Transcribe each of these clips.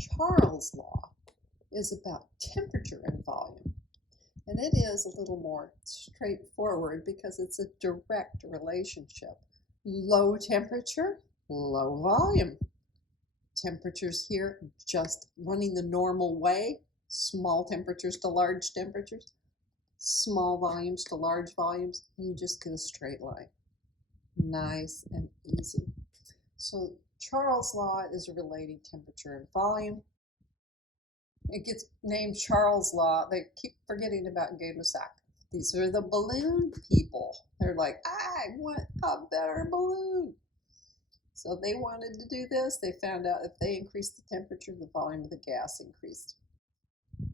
Charles' law is about temperature and volume. And it is a little more straightforward because it's a direct relationship. Low temperature, low volume. Temperatures here just running the normal way, small temperatures to large temperatures, small volumes to large volumes, and you just get a straight line. Nice and easy. So Charles' law is relating temperature and volume. It gets named Charles' law. They keep forgetting about Gay-Lussac. These are the balloon people. They're like, I want a better balloon. So they wanted to do this. They found out if they increased the temperature, the volume of the gas increased.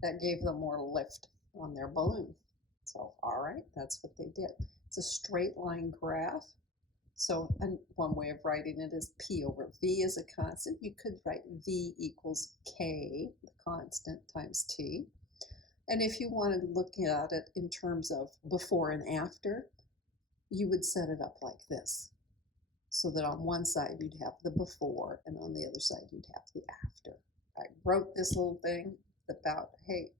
That gave them more lift on their balloon. So, all right, that's what they did. It's a straight line graph. So one way of writing it is P over V is a constant. You could write V equals K, the constant, times T. And if you wanted to look at it in terms of before and after, you would set it up like this. So that on one side you'd have the before, and on the other side you'd have the after. I wrote this little thing about, hey,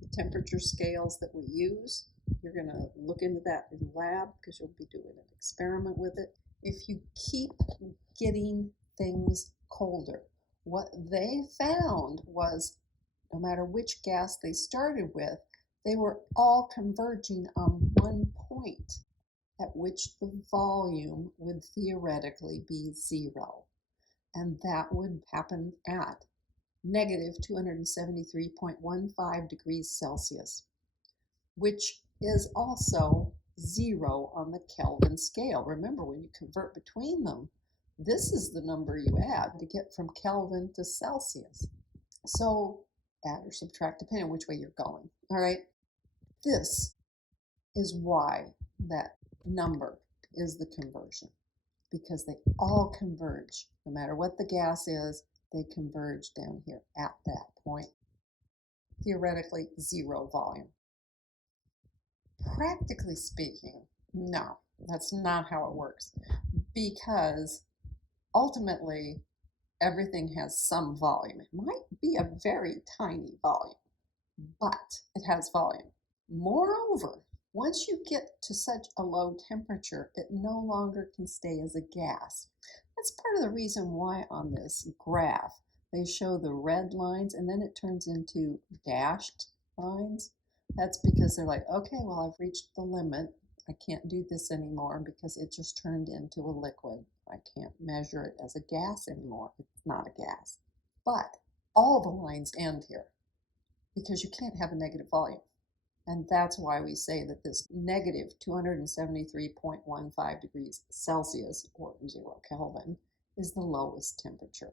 the temperature scales that we use, you're going to look into that in the lab because you'll be doing an experiment with it. If you keep getting things colder, what they found was no matter which gas they started with, they were all converging on one point at which the volume would theoretically be 0. And that would happen at negative 273.15 degrees Celsius, which is also 0 on the Kelvin scale. Remember, when you convert between them, this is the number you add to get from Kelvin to Celsius. So add or subtract depending on which way you're going. All right, this is why that number is the conversion, because they all converge. No matter what the gas is, they converge down here at that point. Theoretically, 0 volume. Practically speaking, no, that's not how it works, because ultimately everything has some volume. It might be a very tiny volume, but it has volume. Moreover, once you get to such a low temperature, it no longer can stay as a gas. That's part of the reason why on this graph they show the red lines and then it turns into dashed lines. That's because they're like, okay, well, I've reached the limit. I can't do this anymore because it just turned into a liquid. I can't measure it as a gas anymore. It's not a gas. But all the lines end here because you can't have a negative volume. And that's why we say that this negative 273.15 degrees Celsius, or 0 Kelvin, is the lowest temperature.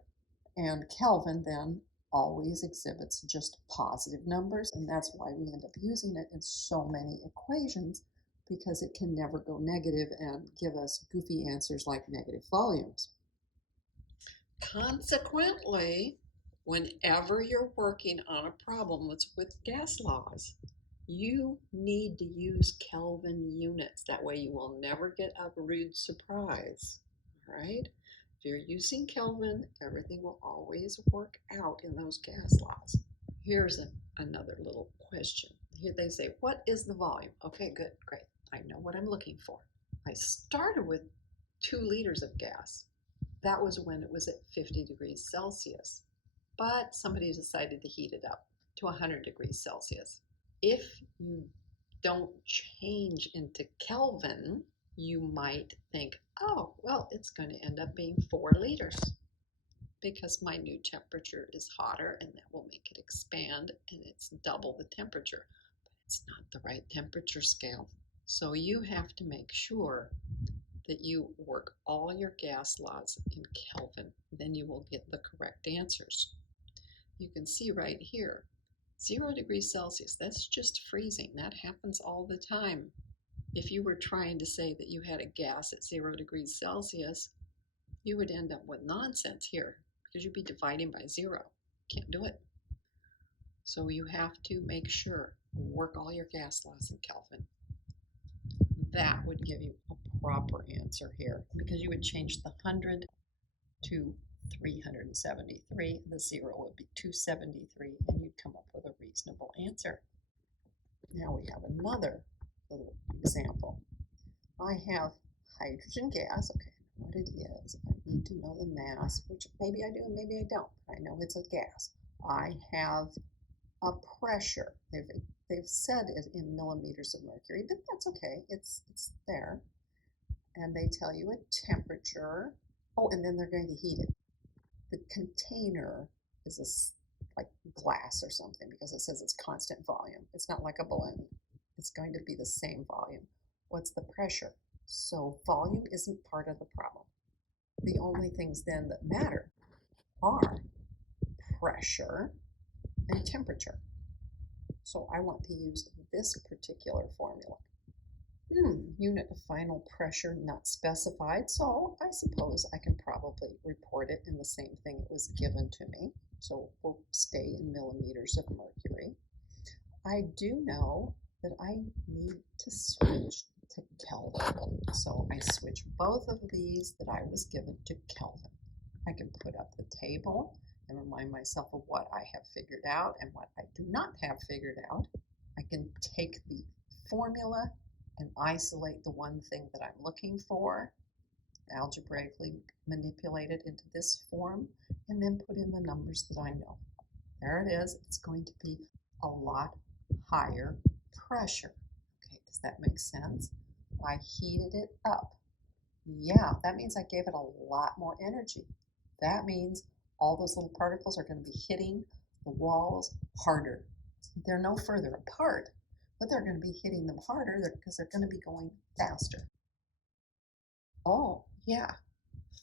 And Kelvin then always exhibits just positive numbers, and that's why we end up using it in so many equations, because it can never go negative and give us goofy answers like negative volumes. Consequently, whenever you're working on a problem that's with gas laws, you need to use Kelvin units. That way you will never get a rude surprise. All right? If you're using Kelvin, everything will always work out in those gas laws. Here's another little question. Here they say, what is the volume? Okay, good, great. I know what I'm looking for. I started with 2 liters of gas. That was when it was at 50 degrees Celsius. But somebody decided to heat it up to 100 degrees Celsius. If you don't change into Kelvin, you might think, oh, well, it's going to end up being 4 liters because my new temperature is hotter and that will make it expand and it's double the temperature. But it's not the right temperature scale. So you have to make sure that you work all your gas laws in Kelvin. Then you will get the correct answers. You can see right here, 0 degrees Celsius, that's just freezing. That happens all the time. If you were trying to say that you had a gas at 0 degrees Celsius, you would end up with nonsense here because you'd be dividing by 0. Can't do it. So you have to make sure, work all your gas laws in Kelvin. That would give you a proper answer here because you would change the 100 to 373. The 0 would be 273, and you'd come up with a reasonable answer. Now we have another little example. I have hydrogen gas. Okay, what it is. I need to know the mass, which maybe I do and maybe I don't. I know it's a gas. I have a pressure. They've said it in millimeters of mercury, but that's okay. It's there. And they tell you a temperature. Oh, and then they're going to heat it. The container is like glass or something because it says it's constant volume. It's not like a balloon. It's going to be the same volume. What's the pressure? So volume isn't part of the problem. The only things then that matter are pressure and temperature. So I want to use this particular formula. Unit of final pressure not specified, so I suppose I can probably report it in the same thing it was given to me. So we'll stay in millimeters of mercury. I do know that I need to switch to Kelvin. So I switch both of these that I was given to Kelvin. I can put up the table and remind myself of what I have figured out and what I do not have figured out. I can take the formula and isolate the one thing that I'm looking for, algebraically manipulate it into this form, and then put in the numbers that I know. There it is. It's going to be a lot higher pressure. Okay, does that make sense? I heated it up. Yeah, that means I gave it a lot more energy. That means all those little particles are going to be hitting the walls harder. They're no further apart, but they're going to be hitting them harder because they're going to be going faster. Oh, yeah,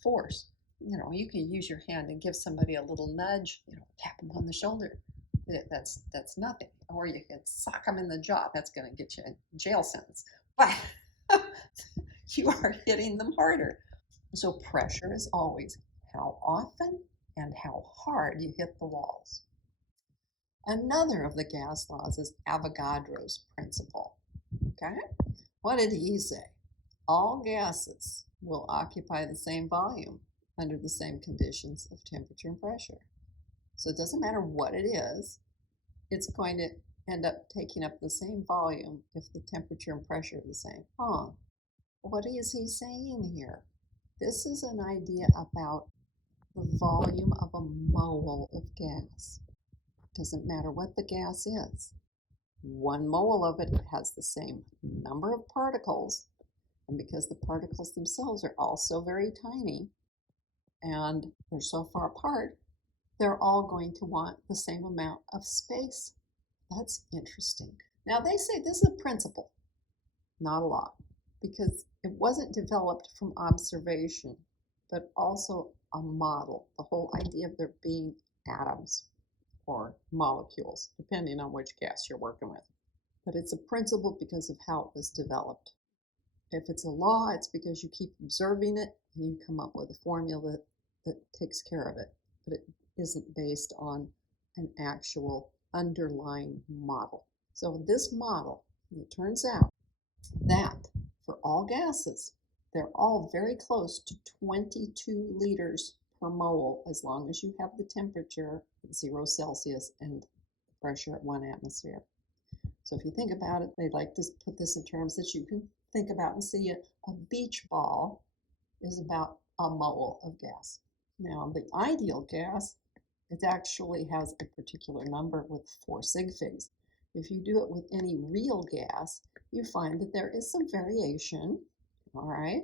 force. You can use your hand and give somebody a little nudge, tap them on the shoulder. That's nothing. Or you can sock them in the jaw. That's going to get you a jail sentence. But you are hitting them harder. So pressure is always how often and how hard you hit the walls. Another of the gas laws is Avogadro's principle. Okay? What did he say? All gases will occupy the same volume under the same conditions of temperature and pressure. So it doesn't matter what it is, it's going to end up taking up the same volume if the temperature and pressure are the same. What is he saying here? This is an idea about the volume of a mole of gas. Doesn't matter what the gas is. 1 mole of it has the same number of particles, and because the particles themselves are also very tiny and they're so far apart, they're all going to want the same amount of space. That's interesting. Now they say this is a principle, not a law, because it wasn't developed from observation, but also a model, the whole idea of there being atoms or molecules, depending on which gas you're working with. But it's a principle because of how it was developed. If it's a law, it's because you keep observing it and you come up with a formula that takes care of it. But it isn't based on an actual underlying model. So this model, it turns out that for all gases, they're all very close to 22 liters per mole as long as you have the temperature at 0 Celsius and the pressure at 1 atmosphere. So if you think about it, they like to put this in terms that you can think about and see it. A beach ball is about a mole of gas. Now, the ideal gas, it actually has a particular number with 4 sig figs. If you do it with any real gas, you find that there is some variation, all right?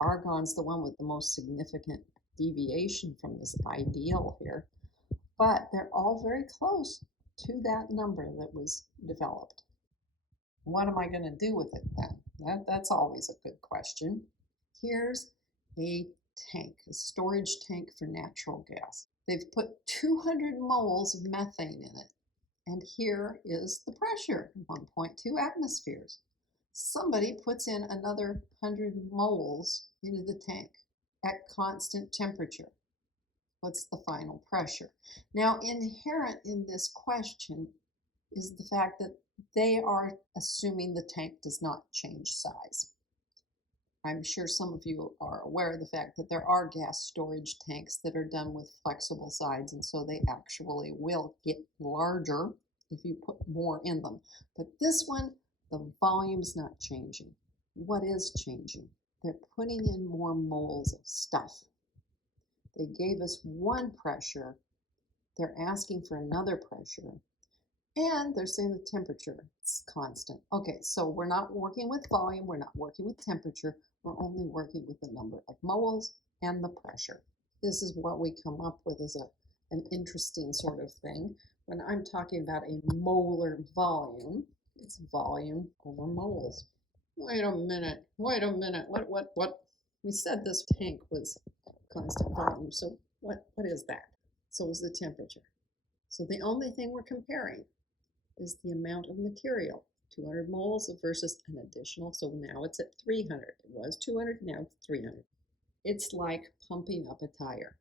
Argon's the one with the most significant deviation from this ideal here, but they're all very close to that number that was developed. What am I going to do with it then? That's always a good question. Here's a tank, a storage tank for natural gas. They've put 200 moles of methane in it, and here is the pressure, 1.2 atmospheres. Somebody puts in another 100 moles into the tank at constant temperature. What's the final pressure? Now, inherent in this question is the fact that they are assuming the tank does not change size. I'm sure some of you are aware of the fact that there are gas storage tanks that are done with flexible sides, and so they actually will get larger if you put more in them. But this one, the volume's not changing. What is changing? They're putting in more moles of stuff. They gave us one pressure. They're asking for another pressure. And they're saying the temperature is constant. Okay, so we're not working with volume, we're not working with temperature, we're only working with the number of moles and the pressure. This is what we come up with as an interesting sort of thing. When I'm talking about a molar volume, it's volume over moles. Wait a minute, what? We said this tank was constant volume, so what is that? So is the temperature. So the only thing we're comparing is the amount of material, 200 moles versus an additional, so now it's at 300. It was 200, now it's 300. It's like pumping up a tire.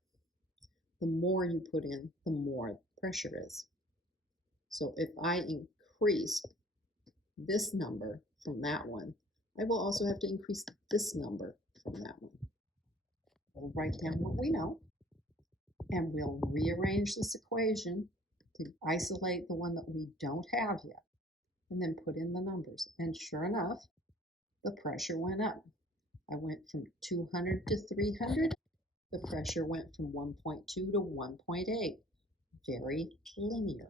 The more you put in, the more pressure is. So if I increase this number from that one, I will also have to increase this number from that one. We'll write down what we know, and we'll rearrange this equation to isolate the one that we don't have yet, and then put in the numbers. And sure enough, the pressure went up. I went from 200 to 300. The pressure went from 1.2 to 1.8. Very linear.